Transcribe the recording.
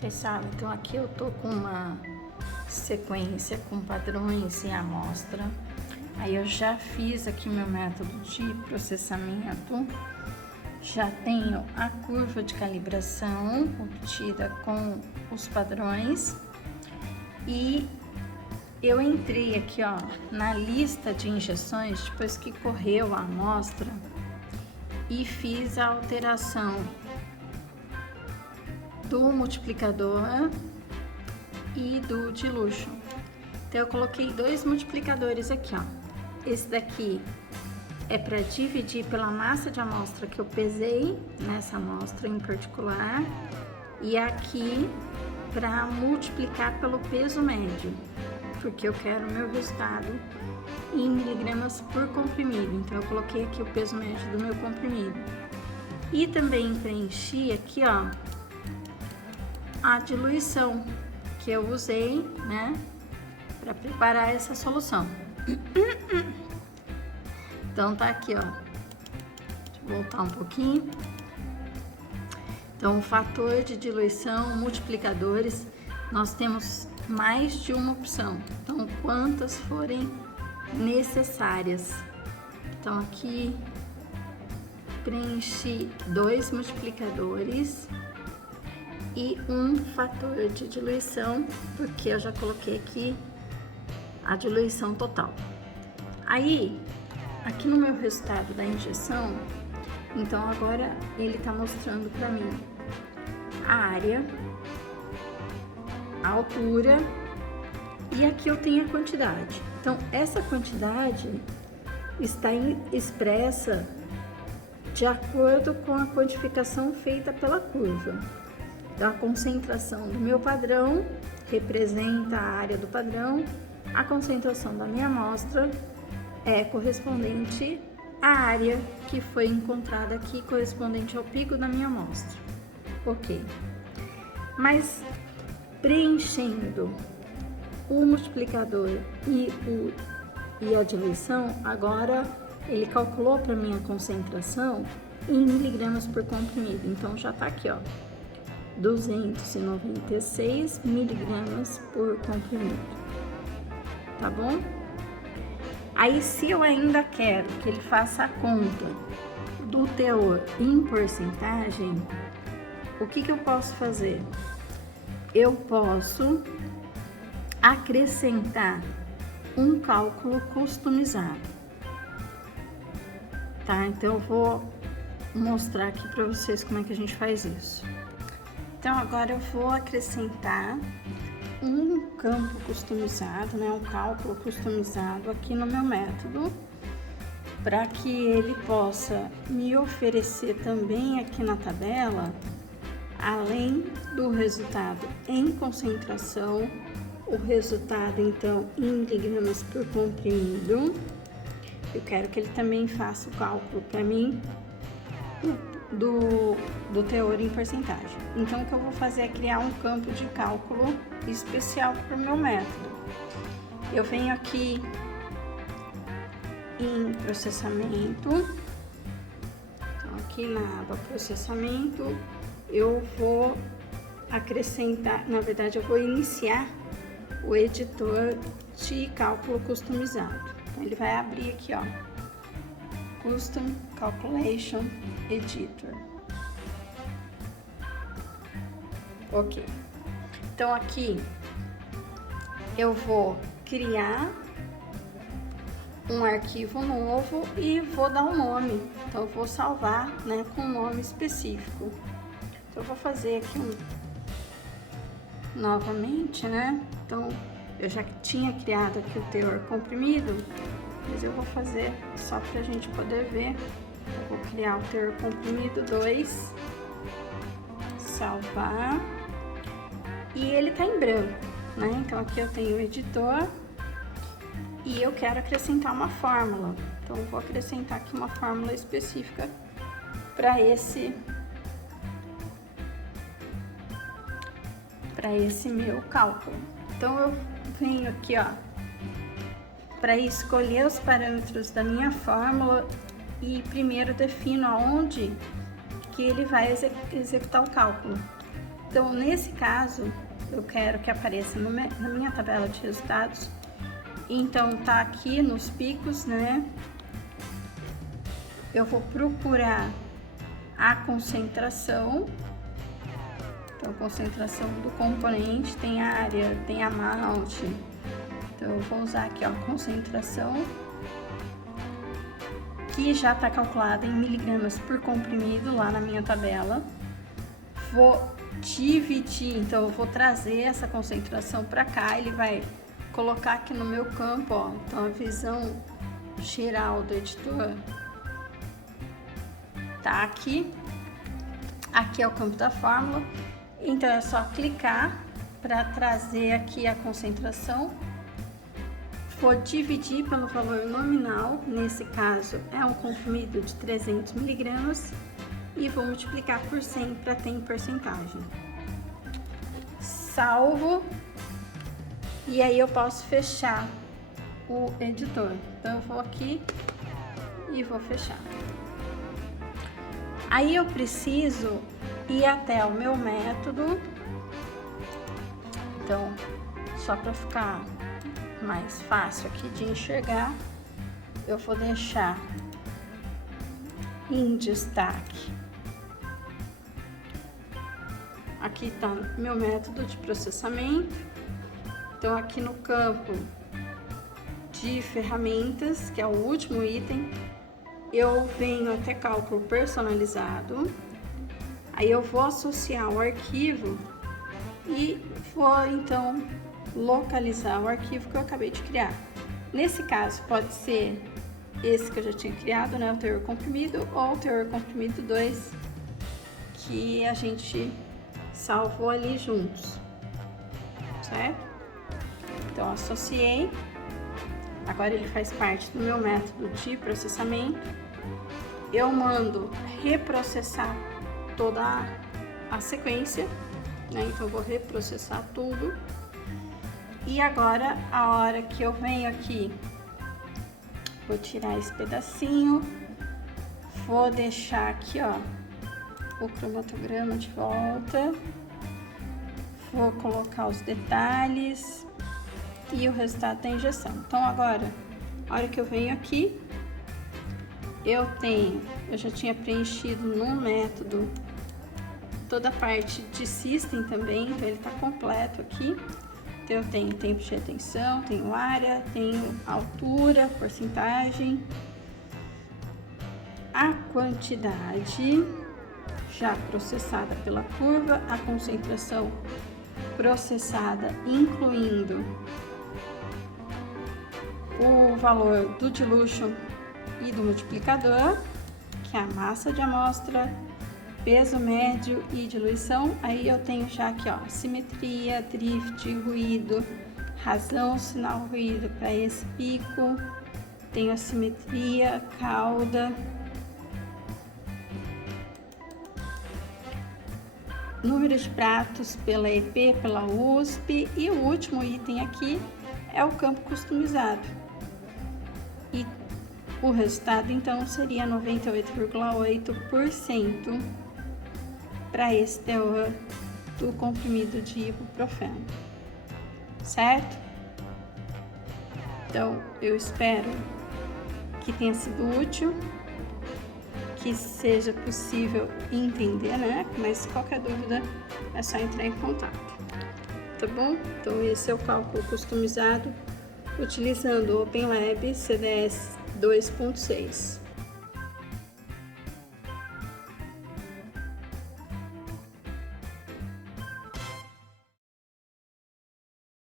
Pessoal, então aqui eu tô com uma sequência com padrões e amostra. Aí eu já fiz aqui meu método de processamento, já tenho a curva de calibração obtida com os padrões e eu entrei aqui, ó, na lista de injeções depois que correu a amostra e fiz a alteração do multiplicador e do dilution. Então eu coloquei dois multiplicadores aqui, ó. Esse daqui é para dividir pela massa de amostra que eu pesei nessa amostra em particular, e aqui para multiplicar pelo peso médio, porque eu quero o meu resultado em miligramas por comprimido. Então eu coloquei aqui o peso médio do meu comprimido. E também preenchi aqui, ó, a diluição que eu usei, né, para preparar essa solução. Então tá aqui, ó. Deixa eu voltar um pouquinho. Então, o fator de diluição, multiplicadores, nós temos mais de uma opção. Então, quantas forem necessárias. Então, aqui preenchi dois multiplicadores e um fator de diluição, porque eu já coloquei aqui a diluição total. Aí, aqui no meu resultado da injeção, então agora ele tá mostrando para mim a área, a altura e aqui eu tenho a quantidade. Então, essa quantidade está expressa de acordo com a quantificação feita pela curva. Então, a concentração do meu padrão representa a área do padrão, a concentração da minha amostra é correspondente à área que foi encontrada aqui, correspondente ao pico da minha amostra. Ok. Mas preenchendo o multiplicador e a diluição, agora ele calculou para mim a concentração em miligramas por comprimido. Então já tá aqui, ó, 296 miligramas por comprimido, tá bom? Aí, se eu ainda quero que ele faça a conta do teor em porcentagem, o que eu posso fazer? Eu posso acrescentar um cálculo customizado, tá? Então, eu vou mostrar aqui para vocês como é que a gente faz isso. Então, agora eu vou acrescentar um campo customizado, né, um cálculo customizado aqui no meu método, para que ele possa me oferecer também aqui na tabela, além do resultado em concentração, o resultado então em miligramas por comprimido. Eu quero que ele também faça o cálculo para mim do teor em porcentagem. Então, o que eu vou fazer é criar um campo de cálculo especial para o meu método. Eu venho aqui em processamento, então aqui na aba processamento, eu vou acrescentar, na verdade, eu vou iniciar o editor de cálculo customizado. Então, ele vai abrir aqui, ó, Custom Calculation Editor. Ok. Então, aqui eu vou criar um arquivo novo e vou dar um nome. Então, eu vou salvar, né, com um nome específico. Então, eu vou fazer aqui novamente, né? Então, eu já tinha criado aqui o teor comprimido, mas eu vou fazer só para a gente poder ver. Eu vou criar o teor comprimido 2, salvar, e ele tá em branco, né? Então aqui eu tenho o editor e eu quero acrescentar uma fórmula. Então eu vou acrescentar aqui uma fórmula específica para esse meu cálculo. Então eu venho aqui, ó, para escolher os parâmetros da minha fórmula e primeiro defino aonde que ele vai executar o cálculo. Então, nesse caso, eu quero que apareça na minha tabela de resultados. Então, tá aqui nos picos, né? Eu vou procurar a concentração. Então, concentração do componente, tem área, tem amount. Então, eu vou usar aqui, ó, concentração, que já está calculada em miligramas por comprimido lá na minha tabela. Vou dividir, então eu vou trazer essa concentração para cá, ele vai colocar aqui no meu campo, ó. Então, a visão geral do editor tá aqui. Aqui é o campo da fórmula. Então, é só clicar para trazer aqui a concentração. Vou dividir pelo valor nominal, nesse caso é um comprimido de 300 miligramas, e vou multiplicar por 100 para ter em porcentagem. Salvo, e aí eu posso fechar o editor. Então, eu vou aqui e vou fechar. Aí eu preciso ir até o meu método. Então, só para ficar mais fácil aqui de enxergar, eu vou deixar em destaque. Aqui está meu método de processamento. Então, aqui no campo de ferramentas, que é o último item, eu venho até cálculo personalizado. Aí eu vou associar o arquivo e vou então localizar o arquivo que eu acabei de criar. Nesse caso, pode ser esse que eu já tinha criado, né, o teor comprimido, ou o teor comprimido 2, que a gente salvou ali juntos, certo? Então, associei. Agora ele faz parte do meu método de processamento. Eu mando reprocessar toda a sequência, né? Então, eu vou reprocessar tudo. E agora, a hora que eu venho aqui, vou tirar esse pedacinho, vou deixar aqui, ó, o cromatograma de volta, vou colocar os detalhes e o resultado da injeção. Então, agora, a hora que eu venho aqui, eu já tinha preenchido no método toda a parte de system também, então ele tá completo aqui. Então, eu tenho tempo de retenção, tenho área, tenho altura, porcentagem, a quantidade já processada pela curva, a concentração processada, incluindo o valor do dilution e do multiplicador, que é a massa de amostra, peso médio e diluição. Aí eu tenho já aqui, ó, simetria, drift, ruído, razão, sinal, ruído para esse pico. Tenho a simetria, cauda, número de pratos pela EP, pela USP, e o último item aqui é o campo customizado. E o resultado então seria 98,8% para esse teor do comprimido de ibuprofeno, certo? Então, eu espero que tenha sido útil, que seja possível entender, né? Mas qualquer dúvida é só entrar em contato, tá bom? Então, esse é o cálculo customizado utilizando o OpenLab CDS 2.6.